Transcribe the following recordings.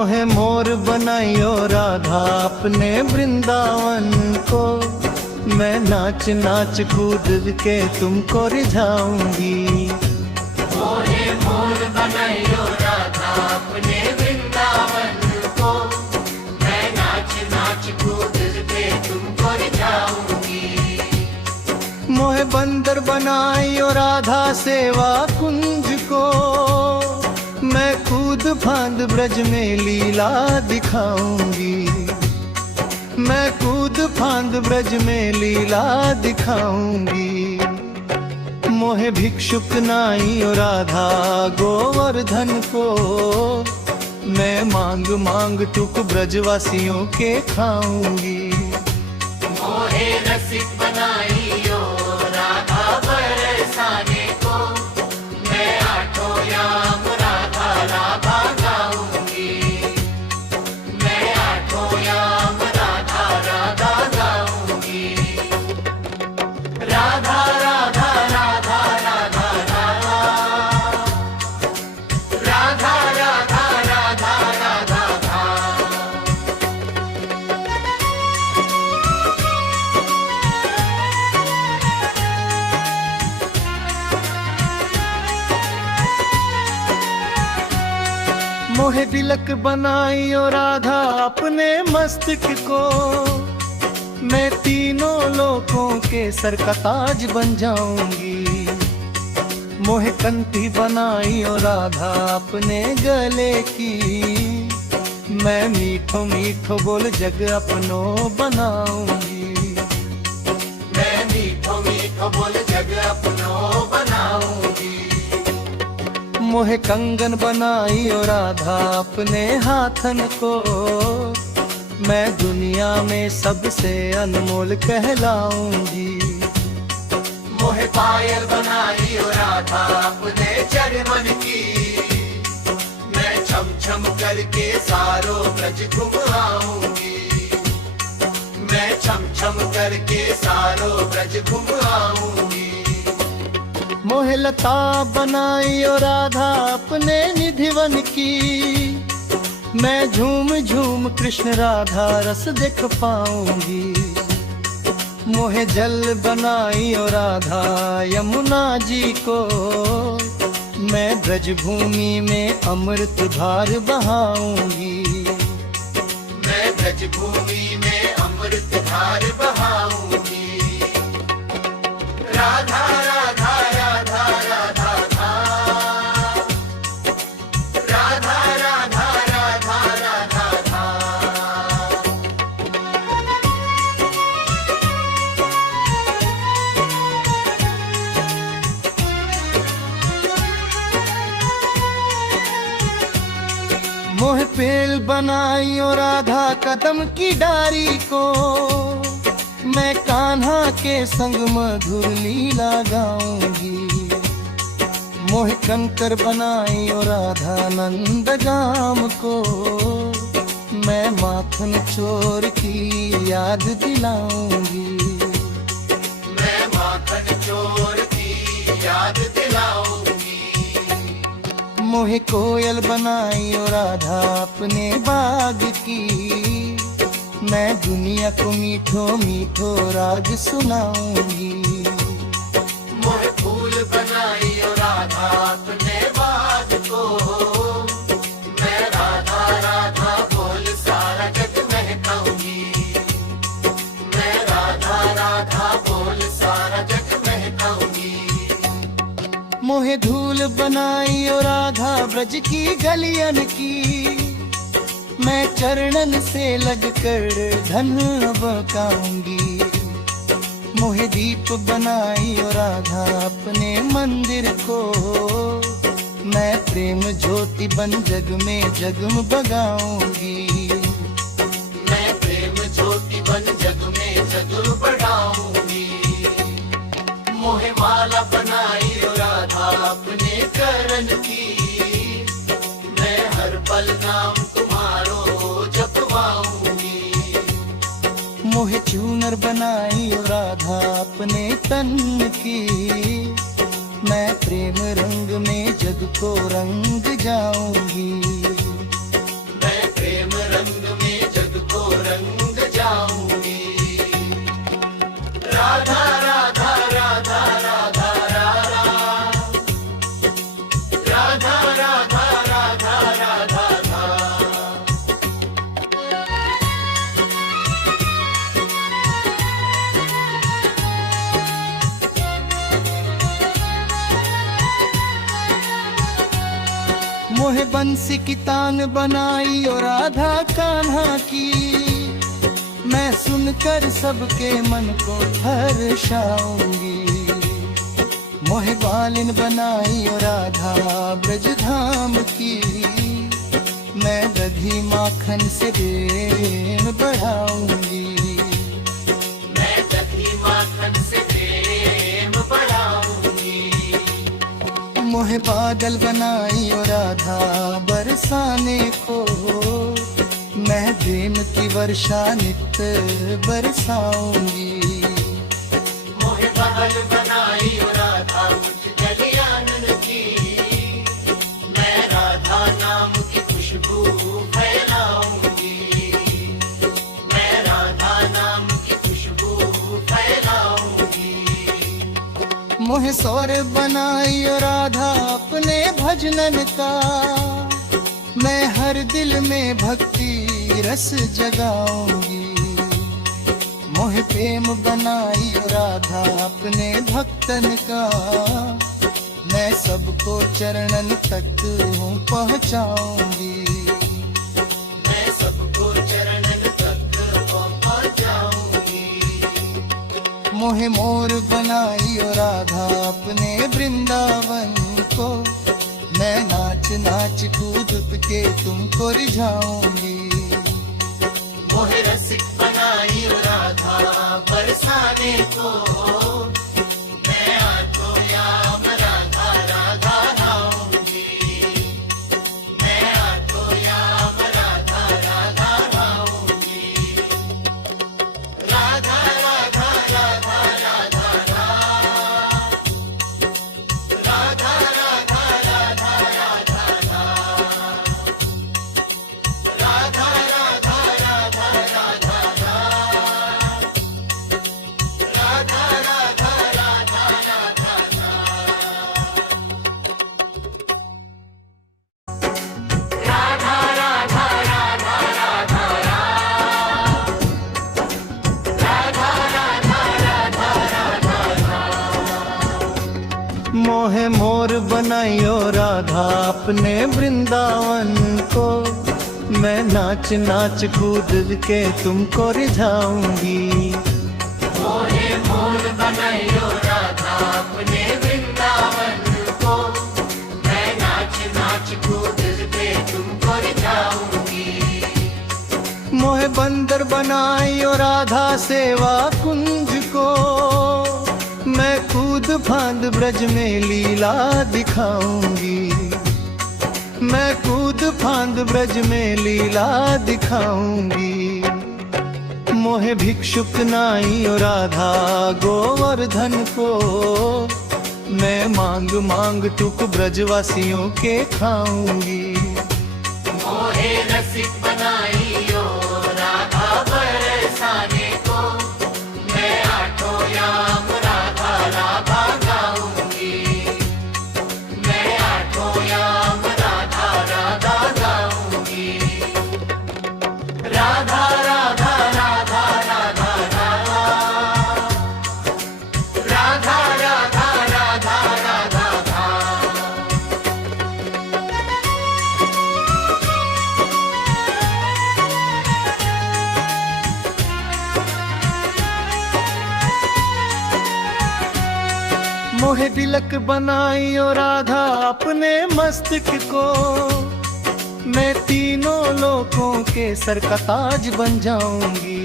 मोहे मोर बनाइयो राधा अपने वृंदावन को, मैं नाच नाच कूद के तुमको रिझाऊंगी। मोहे मोर बनाइयो राधा अपने वृंदावन को, मैं नाच नाच कूद के तुमको रिझाऊंगी। मोहे बंदर बनाइयो राधा सेवा कुंज को, मैं कूद फांद ब्रज में लीला दिखाऊंगी। मैं कूद फांद ब्रज में लीला दिखाऊंगी। मोहे भिक्षुक नाइयो राधा गोवर्धन को, मैं मांग मांग टुक ब्रजवासियों के खाऊंगी। मोहे रसिक बनाइयो राधा बरसाने को, मैं आठों याम राधा राधा गाऊंगी। मैं आठों याम राधा राधा गाऊंगी। राधा राधा राधा राधा राधा, राधा राधा राधा राधा राधा। मोहे तिलक बनाइयो राधा अपने मस्तक को, मैं तीनों लोकों के सर का ताज बन जाऊंगी। मोहे कंठी बनाइयो राधा अपने गले की, मैं मीठो मीठो बोल जग अपनो बनाऊंगी। मैं मीठो मीठो बोल जग अपनो बनाऊंगी। मोहे कंगन बनाइयो राधा अपने हाथन को, मैं दुनिया में सबसे अनमोल कहलाऊंगी। मोहे पायल बनाइयो राधा अपने चरमन की, मैं छम छम करके सारो ब्रज घुम आऊंगी। मैं छम छम करके सारो ब्रज घुम आऊंगी। मोहे लता बनाइयो राधा अपने निधिवन की, मैं झूम झूम कृष्ण राधा रस देख पाऊंगी। मोहे जल बनाइयो राधा यमुना जी को, मैं ब्रज भूमि में अमृत धार बहाऊंगी। मैं ब्रज भूमि में अमृत धार बहाऊंगी। राधा राधा राधा राधा राधा, राधा राधा राधा राधा। मोहे पेल बनाइयो राधा कदम की डारी को, मैं कान्हा के संग मधुर लीला गाऊंगी। मोहे कंकर बनाइयो राधा नंदगाम को, मैं माखन चोर की याद दिलाऊंगी। मैं माखन चोर की याद दिलाऊंगी। मोहे कोयल बनाइयो राधा अपने बाग की, मैं दुनिया को मीठो मीठो राग सुनाऊंगी। मोहे फूल बनाइयो राधा अपने बाग को, मैं राधा राधा बोल सारा जग महकाऊंगी। मैं राधा राधा बोल सारा जग महकाऊंगी। मोहे धूल बनाइयो राधा ब्रज की गलियन की, मैं चरणन से लगकर धन बकाऊंगी। मोहे दीप बनाइयो राधा अपने मंदिर को, मैं प्रेम ज्योति बन जग में जगम बगाऊंगी। मैं प्रेम ज्योति बन जग में जग बढ़ाऊंगी। मोहे माला बनाइयो राधा अपने करण की, मैं हर पल नाम तुम्हारो जपवाऊंगी। मोहे चूनर बनाइयो राधा अपने तन की, मैं प्रेम रंग में जग को रंग जाऊंगी। मैं मोहे बंसी की तान बनाई और राधा कान्हा की, मैं सुनकर सबके मन को हर्षाऊंगी। मोहे बालिन बनाई और राधा ब्रज धाम की, मैं दधी माखन से प्रेम बढ़ाऊंगी। मैं दही माखन से प्रेम बढ़ाऊंगी। मोहे बादल बनाई और राधा बरसाने को, मैं प्रेम की वर्षा नित्य बरसाऊंगी। मोहे बादल बनाई और राधा मुझ जलियानन की, मैं राधा नाम की खुशबू फैलाऊंगी। मैं राधा नाम की खुशबू फैलाऊंगी। मोहे सौर बनाई और राधा अपने भजनन का, मैं हर दिल में भक्ति रस जगाऊंगी। मोहे प्रेम बनाई और राधा अपने भक्तन का, मैं सबको चरणन तक हूँ पहुँचाऊंगी। मैं सबको चरणन तक पहुंचाऊंगी। मोहे मोर बनाई और राधा अपने वृंदावन को, मैं नाच नाच कूद के तुमको रिझाऊंगी। मोहे रसिक बनाई और राधा बरसाने को, मैं आठों याम राधा राधा गाऊंगी। मैं आठों याम राधा राधा गाऊंगी। राधा राधा राधा राधा राधा राधा राधा राधा राधा राधा राधा राधा मोहे मोर बनाइयो राधा अपने वृंदावन को, मैं नाच नाच कूद के तुमको रिझाऊंगी। मोहे मोर बनाइयो राधा अपने वृंदावन को, मैं नाच नाच कूद के तुमको रिझाऊंगी। मोहे बंदर बनाइयो राधा सेवा कुंज को, मैं कूद फांद ब्रज में लीला दिखाऊंगी। मैं कूद फांद ब्रज में लीला दिखाऊंगी। मोहे भिक्षुक नाई और राधा गोवर्धन को, मैं मांग मांग टुक ब्रजवासियों के खाऊंगी। मोहे रसिक बनाइयो राधा बरसाने को, मैं आठों याम राधा राधा गाऊंगी। मैं आठों याम राधा राधा गाऊंगी। राधा राधा राधा राधा राधा राधा राधा राधा राधा। मोहे तिलक बनाई और राधा अपने मस्तक को, मैं तीनों लोकों के सर का ताज बन जाऊंगी।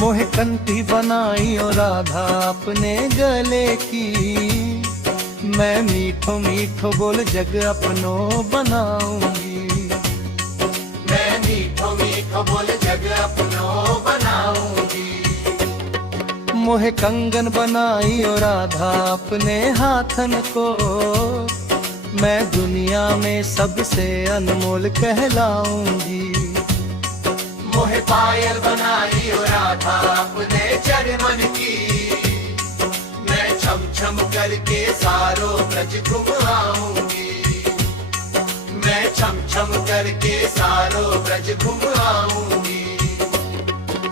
मोहे कंठी बनाई और राधा अपने गले की, मैं मीठो मीठो बोल जग अपनो बनाऊंगी। मैं मीठो मीठो बोल जग अपनो बनाऊंगी। मोहे कंगन बनाई और राधा अपने हाथन को, मैं दुनिया में सबसे अनमोल कहलाऊंगी। मोहे पायल बनाई और राधा अपने चरमन की, मैं छम छम करके सारो ब्रज घुम आऊंगी। मैं छम छम करके सारो ब्रज घुम आऊंगी।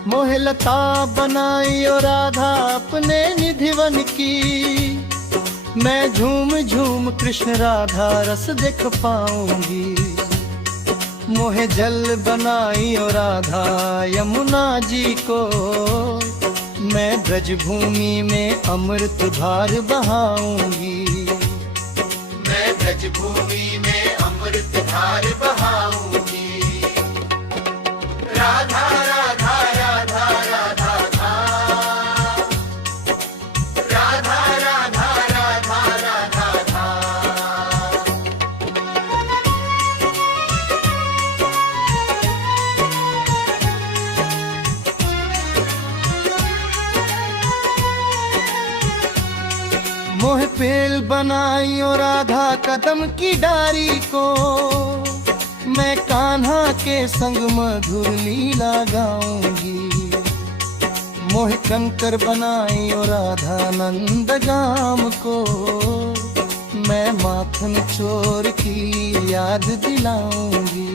मोहे लता बनाई और राधा अपने निधिवन की, मैं झूम झूम कृष्ण राधा रस देख पाऊंगी। मोहे जल बनाई और राधा यमुना जी को, मैं ब्रज भूमि में अमृत धार बहाऊंगी। मैं ब्रज भूमि में अमृत धार बहाऊंगी। राधा राधा राधा राधा राधा राधा राधा राधा राधा राधा। मोह पेल बनाई और राधा कदम की डारी को, मैं कान्हा के संग मधुर लीला गाऊंगी। मोह कंकर बनाई और राधा नंद गाम को, मैं माखन चोर की याद दिलाऊंगी।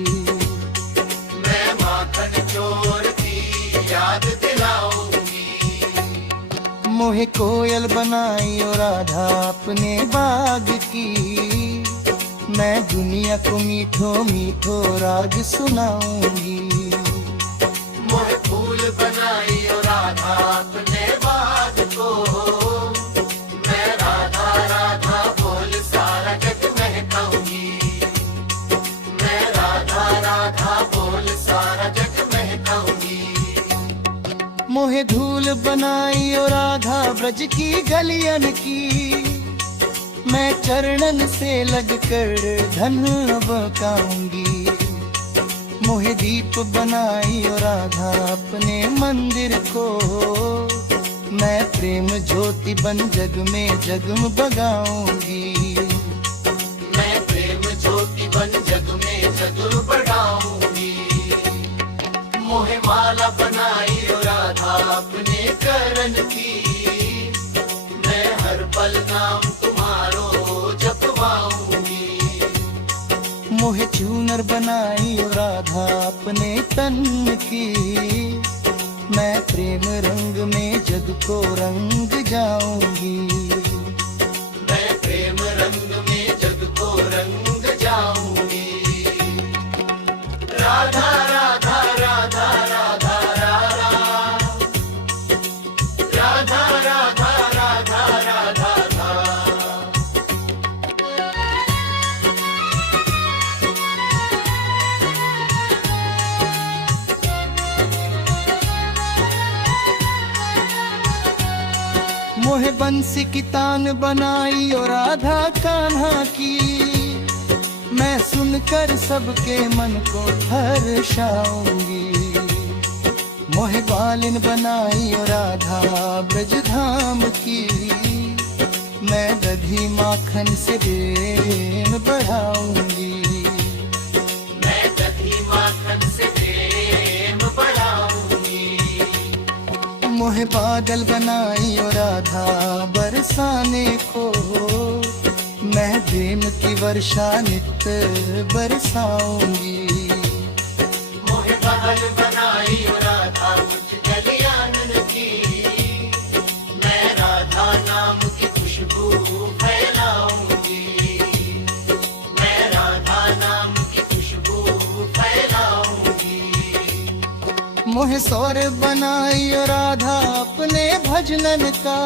मैं माखन चोर की याद दिलाऊंगी। मोहे कोयल बनाई और राधा अपने बाग की, मैं दुनिया को मीठो मीठो राग सुनाऊंगी। मोह फूल बनाई और राधा अपने बाग को, मैं राधा राधा बोल सारा जग महकाऊंगी। मैं राधा राधा बोल सारा जग महकाऊंगी। मोहे धूल बनाई और राधा ब्रज की गलियन की, मैं चरणन से लगकर धन बकाऊंगी। मोहे दीप बनाई और राधा अपने मंदिर को, मैं प्रेम ज्योति बन जग में जगमगाऊंगी। मैं प्रेम ज्योति बन जग में जगमगाऊंगी। मोहे माला बनाई और राधा अपने करण की, मैं हर पल नाम तुम्हारो जपवाऊंगी। मोहे चूनर बनाई और राधा अपने तन की, मैं प्रेम रंग में जग को रंग जाऊंगी। मैं प्रेम रंग में जग को रंग जाऊंगी। राधा राधा राधा राधा राधा राधा राधा राधा राधा राधा। मोहे बंसी की तान बनाई और राधा कान्हा की, मैं सुनकर सबके मन को हर्षाऊंगी। मोहे बालिन बनाई और राधा ब्रज धाम की, मैं दधी माखन से प्रेम बढ़ाऊंगी। मैं दधी माखन से प्रेम बढ़ाऊंगी। मोहे बादल बनाई और राधा बरसाने को, मैं प्रेम की वर्षा नित्य बरसाऊंगी। मोहे बादल बनाई और राधा मुझ कल्याण की, मैं राधा नाम की खुशबू फैलाऊंगी। मैं राधा नाम की खुशबू फैलाऊंगी। मोहे सौर बनाई और राधा अपने भजनन का,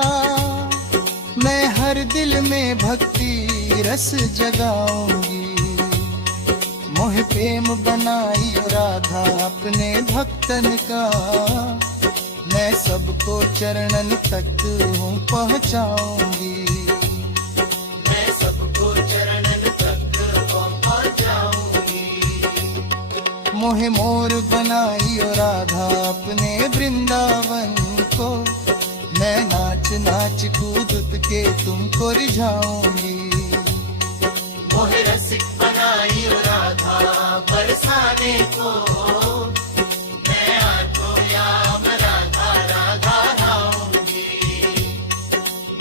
मैं हर दिल में भक्ति रस जगाऊंगी। मोहे प्रेम बनाई और राधा अपने भक्तन का, मैं सबको चरणन तक हूँ पहुँचाऊंगी। मैं सबको चरणन तक पहुंचाऊंगी। मोहे मोर बनाई और राधा अपने वृंदावन को, मैं नाच नाच कूद के तुमको रिझाऊंगी। मोहे रसिक बनाई और राधा बरसाने को, मैं आंखों याम राधा राधा राऊंगी।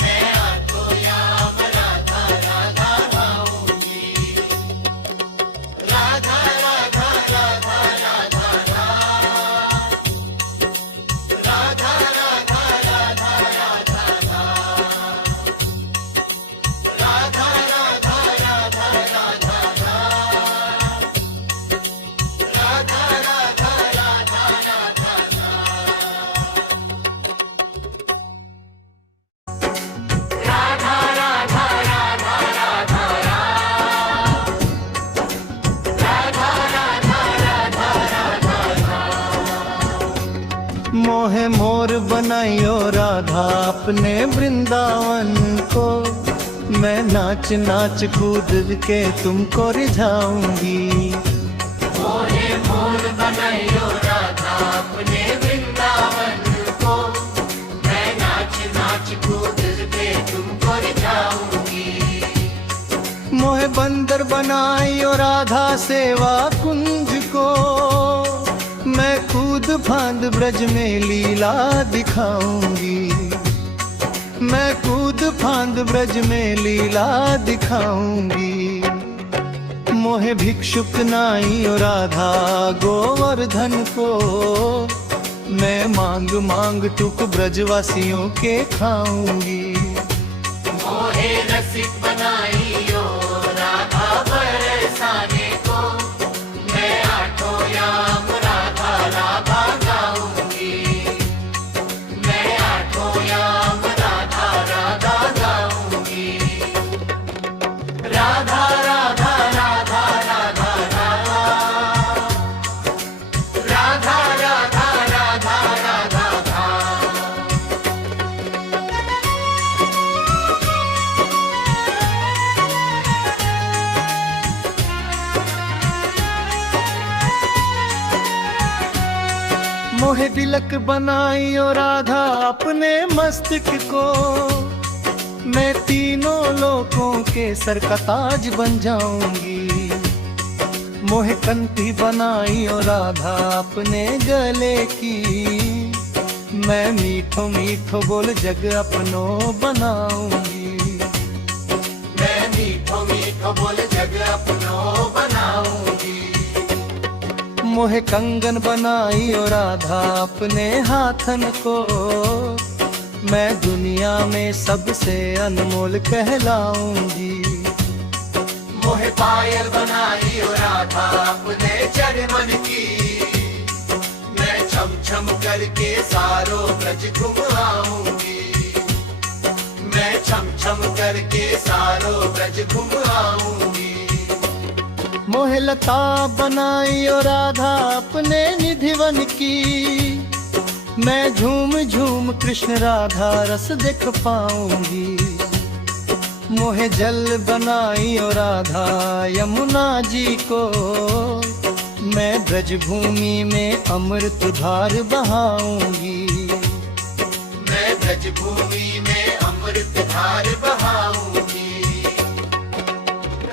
मैं आंखों याम राधा राधा राऊंगी। राधा राधा राधा राधा राधा राधा राधा राधा राधा मोहे मोर बनाइयो राधा अपने वृंदावन को, मैं नाच नाच कूद के तुमको रिझाऊंगी। मोहे मोर बनाइयो राधा अपने वृंदावन को, मैं नाच नाच कूद के तुमको रिझाऊंगी। मोहे बंदर बनाइयो राधा सेवा कुंज को, मैं कूद फांद ब्रज में लीला दिखाऊंगी। मैं कूद फांद ब्रज में लीला दिखाऊंगी। मोहे भिक्षुक नाइयो राधा गोवर्धन को, मैं मांग मांग टुक ब्रजवासियों के खाऊंगी। मोहे रसिक बनाइयो राधा बरसाने को, मैं आठों याम राधा राधा गाऊंगी। मैं आठों याम राधा राधा गाऊंगी। राधा राधा राधा राधा राधा, राधा राधा राधा राधा राधा। मोहे तिलक बनाइयो राधा अपने मस्तक को, मैं तीनों लोकों के सर का ताज बन जाऊंगी। मोहे कंठी बनाइयो राधा अपने गले की, मैं मीठो मीठो बोल जग अपनो बनाऊंगी। मैं मीठो मीठो बोल जग अपनो बनाऊंगी। मोहे कंगन बनाइयो राधा अपने हाथन को, मैं दुनिया में सबसे अनमोल कहलाऊंगी। मोहे पायल बनाइयो राधा अपने चरमन की, मैं छम छम करके सारो ब्रज घुम आऊंगी। मैं छम छम करके सारो ब्रज घुम आऊंगी। मोहे लता बनाइयो राधा अपने निधिवन की, मैं झूम झूम कृष्ण राधा रस देख पाऊंगी। मोहे जल बनाइयो राधा यमुना जी को, मैं ब्रज भूमि में अमृत धार बहाऊंगी। मैं ब्रज भूमि में अमृत धार बहाऊंगी।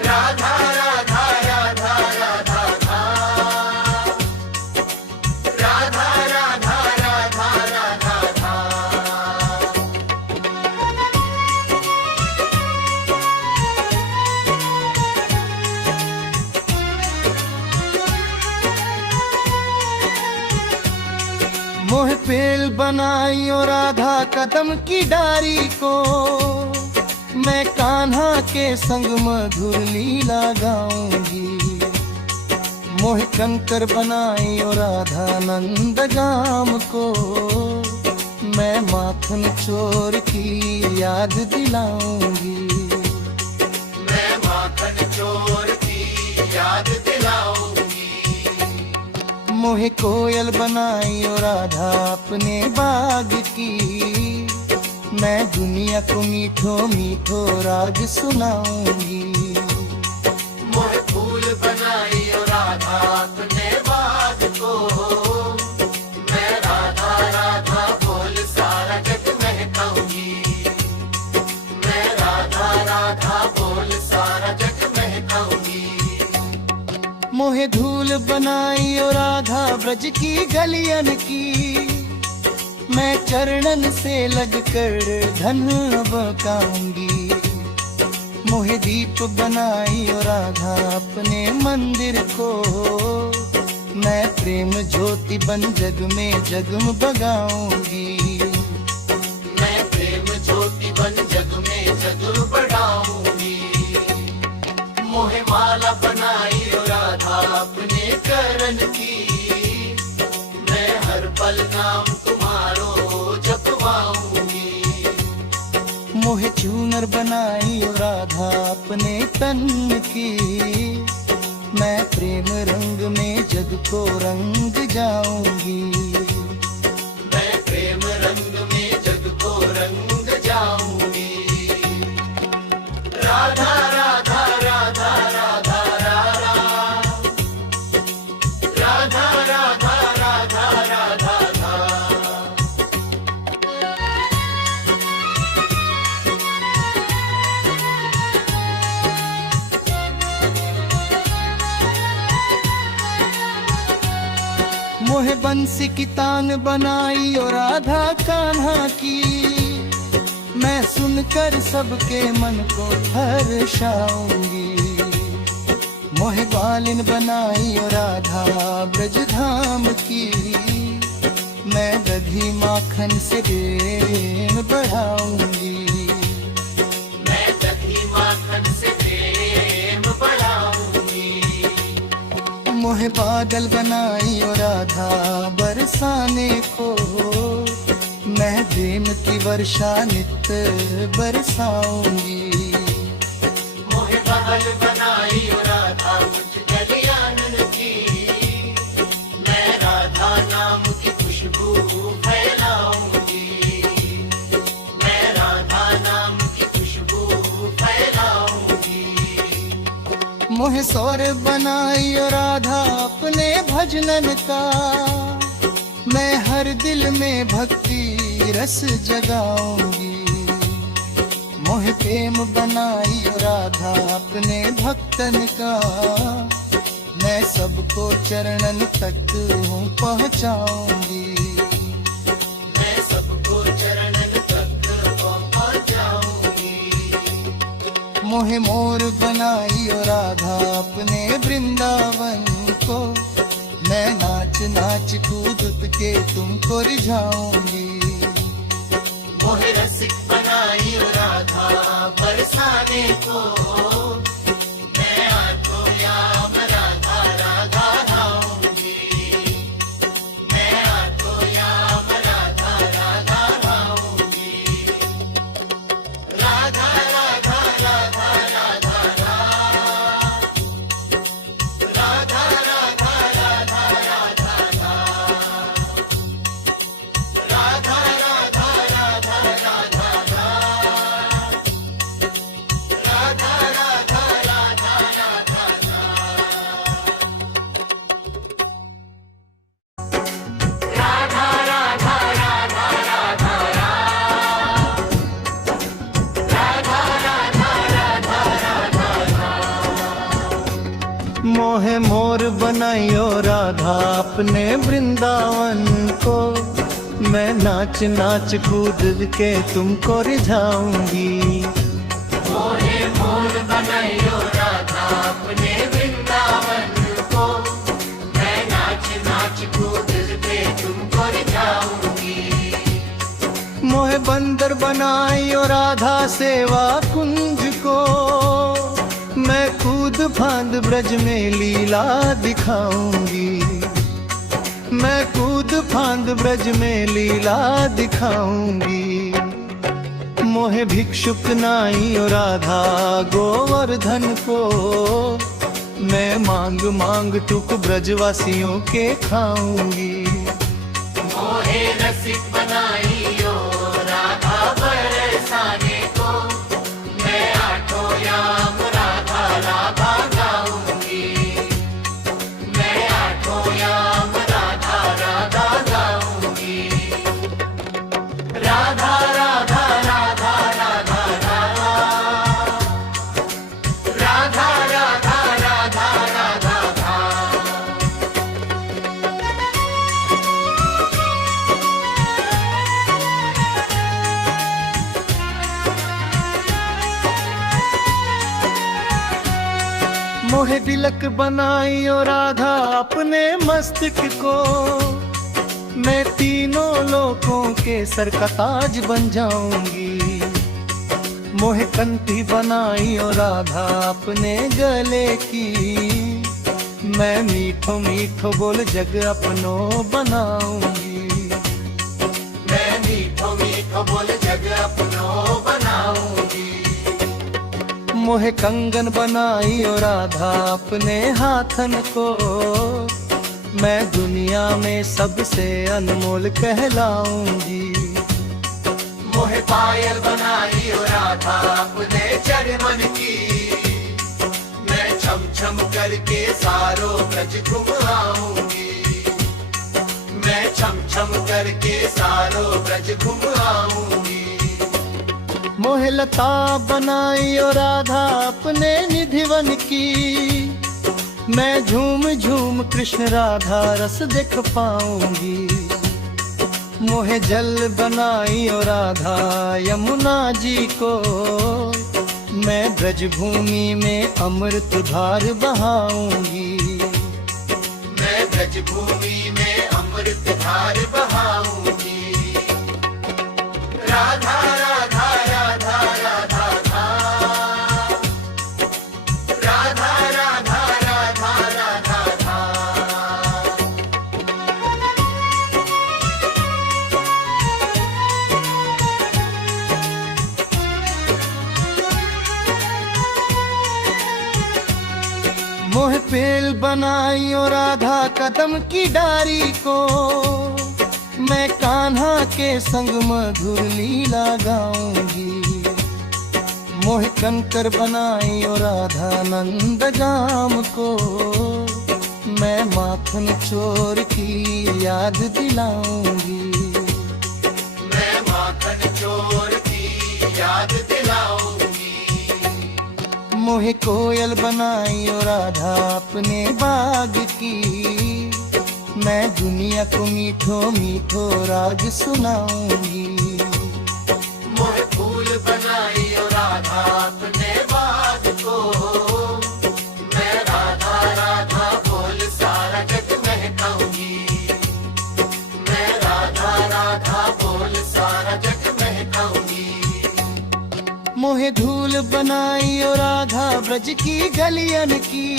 राधा राधा राधा राधा राधा राधा राधा राधा राधा। मोहे पेल बनाइयो राधा कदम की डारी को, मैं कान्हा के संग मधुर लीला गाऊंगी। मोहे कंकर बनाइयो राधा नंदगाम को, मैं माखन चोर की याद दिलाऊंगी। मैं माखन चोर की याद दिलाऊंगी। मोहे कोयल बनाइयो राधा अपने बाग की, मैं दुनिया को मीठो मीठो राग सुनाऊंगी। मोहे फूल बनाइयो राधा अपने बाग को, मैं राधा राधा बोल सारा जग महकाऊंगी। मैं राधा राधा बोल सारा जग महकाऊंगी। मोहे धूल बनाइयो राधा ब्रज की गलियन की, मैं चरणन से लगकर धन बकाऊंगी। मोहे दीप बनाइयो राधा अपने मंदिर को, मैं प्रेम ज्योति बन जग में जगम बगाऊंगी। मैं प्रेम ज्योति बन जग में जग बढ़ाऊंगी। मोहे माला बनाइयो राधा अपने करण की, मैं हर पल नाम तुम्हारो जपवाऊंगी। मोहे चूनर बनाइयो राधा अपने तन की, मैं प्रेम रंग में जग को रंग जाऊंगी। मैं प्रेम बंसी की तान बनाई और राधा कान्हा की, मैं सुनकर सबके मन को हर्षाऊंगी। मोहे बालिन बनाई और राधा ब्रजधाम की, मैं दधी माखन से प्रेम बढ़ाऊंगी। मैं दही माखन से प्रेम बढ़ाऊंगी। मोहे बादल बनाई और राधा बरसाने को, मैं प्रेम की वर्षा नित्य बरसाऊंगी। मोहे बादल बनाई और राधा मुझ गलियानन की, मैं राधा नाम की खुशबू फैलाऊंगी। मैं राधा नाम की खुशबू फैलाऊंगी। मोहे सौर बनाई और राधा अपने भजनन का, मैं हर दिल में भक्ति रस जगाऊंगी। मोहे प्रेम बनाई और राधा अपने भक्तन का, मैं सबको चरणन तक हूँ पहुँचाऊंगी। मैं सबको चरणन तक पहुंचाऊंगी। मोहे मोर बनाई और राधा अपने वृंदावन को, मैं नाच नाच कूद के तुमको रिझाऊंगी। मोहे रसिक बनाई और राधा बरसाने को, मैं आठों याम राधा राधा गाऊंगी। मैं आठों याम राधा राधा गाऊंगी। राधा राधा राधा राधा राधा राधा राधा राधा राधा राधा राधा राधा मोहे मोर बनाइयो राधा अपने वृंदावन को, मैं नाच नाच कूद के तुमको रिझाऊंगी। मोहे मोर बनाइयो राधा अपने वृंदावन को, मैं नाच नाच कूद के तुमको रिझाऊंगी। मोहे बंदर बनाइयो राधा सेवा कुंज को, मैं कूद फांद ब्रज में लीला दिखाऊंगी। मैं कूद फांद ब्रज में लीला दिखाऊंगी। मोहे भिक्षुक नाई और राधा गोवर्धन को, मैं मांग मांग टुक ब्रजवासियों के खाऊंगी। मोहे रसिक बनाइयो राधा बरसाने को, मैं आठों याम राधा राधा गाऊंगी। मैं आठों याम राधा राधा गाऊंगी। राधा राधा राधा राधा राधा राधा राधा राधा राधा। मोहे तिलक बनाई और राधा अपने मस्तक को, मैं तीनों लोकों के सर का ताज बन जाऊंगी। मोहे कंठी बनाई और राधा अपने गले की, मैं मीठो मीठो बोल जग अपनो बनाऊंगी। मैं मीठो मीठो बोल जग अपनो बनाऊंगी। मोहे कंगन बनाई और राधा अपने हाथन को, मैं दुनिया में सबसे अनमोल कहलाऊंगी। मोहे पायल बनाई और राधा अपने चरमन की, मैं छम छम करके सारो ब्रज घुम आऊंगी। मैं छम छम करके सारो ब्रज घुम आऊंगी। मोहे लता बनाई और राधा अपने निधिवन की, मैं झूम झूम कृष्ण राधा रस देख पाऊंगी। मोहे जल बनाई और राधा यमुना जी को, मैं ब्रज भूमि में अमृत धार बहाऊंगी। मैं ब्रज भूमि में अमृत धार बहाऊंगी। राधा राधा राधा राधा राधा राधा राधा राधा राधा। मोह पेल बनाई और राधा कदम की डारी को, मैं कान्हा के संग मधुर लीला गाऊंगी। मोह कंकर बनाई और राधा नंद गाम को, मैं माखन चोर की याद दिलाऊंगी। मैं माखन चोर की याद दिलाऊंगी। मोहे कोयल बनाई और राधा अपने बाग की, मैं दुनिया को मीठो मीठो राग सुनाऊंगी। मोह फूल बनाई और राधा अपने बाग को, मैं राधा राधा बोल सारा जग महकाऊंगी। मैं राधा राधा बोल सारा जग महकाऊंगी। मोहे धूल बनाई और राधा ब्रज की गलियन की,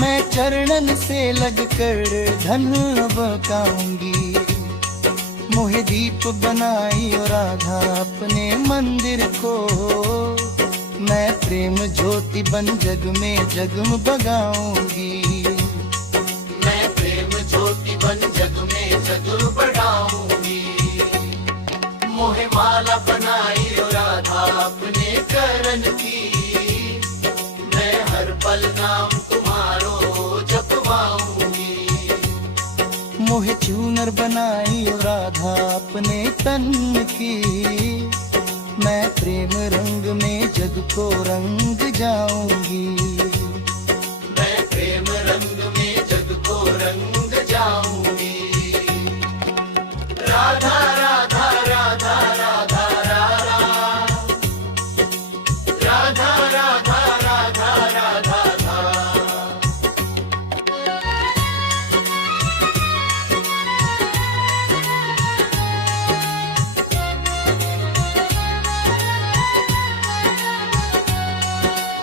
मैं चरणन से लगकर धन बकाऊंगी। मोहे दीप बनाई और राधा अपने मंदिर को, मैं प्रेम ज्योति बन जग में जगमगाऊंगी। मैं प्रेम ज्योति बन जग में जगमगाऊंगी। मोहे माला बनाई और राधा अपने करण की, मैं हर पल नाम तुम्हारो जपवाऊंगी। मोहे चूनर बनाई और राधा अपने तन की, मैं प्रेम रंग में जग को रंग जाऊंगी। मैं प्रेम रंग में जग को रंग जाऊंगी। राधा राधा राधा राधा राधा राधा राधा राधा राधा राधा।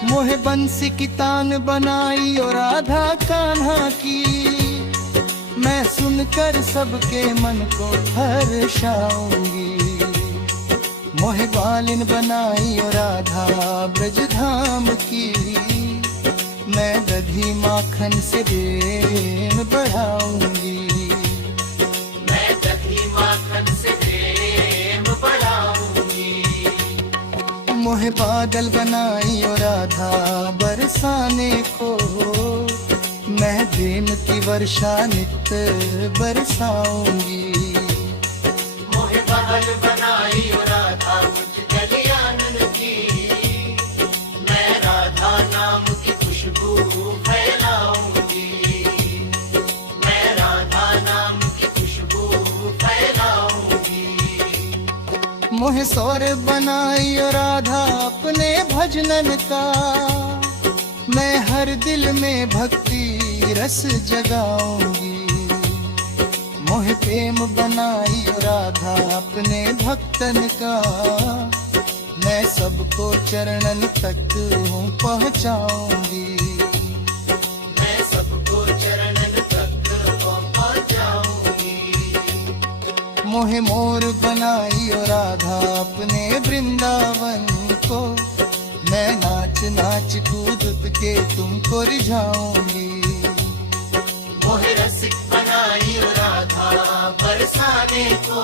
मोहे बंसी की तान बनाई और राधा कान्हा की, मैं सुनकर सबके मन को हर्षाऊंगी। मोहे बालिन बनाई और राधा ब्रज धाम की, मैं दधी माखन से प्रेम बढ़ाऊंगी। मैं दही माखन से प्रेम बढ़ाऊंगी। मोहे बादल बनाई और राधा बरसाने को, मैं प्रेम की वर्षा नित्य बरसाऊंगी। मोहे बादल बनाई और राधा मुझ गलियानन की, मैं राधा नाम की खुशबू फैलाऊंगी। मैं राधा नाम की खुशबू फैलाऊंगी। मोहे सौर बनाई और राधा अपने भजनन का, मैं हर दिल में भक्ति रस जगाऊंगी। मोहे प्रेम बनाई और राधा अपने भक्तन का, मैं सबको चरणन तक हूँ पहुँचाऊंगी। मैं सबको चरणन तक पहुंचाऊंगी। मोहे मोर बनाई और राधा अपने वृंदावन को, मैं नाच नाच कूद के तुमको रिझाऊंगी। मोहे रसिक बनाई और राधा बरसाने को,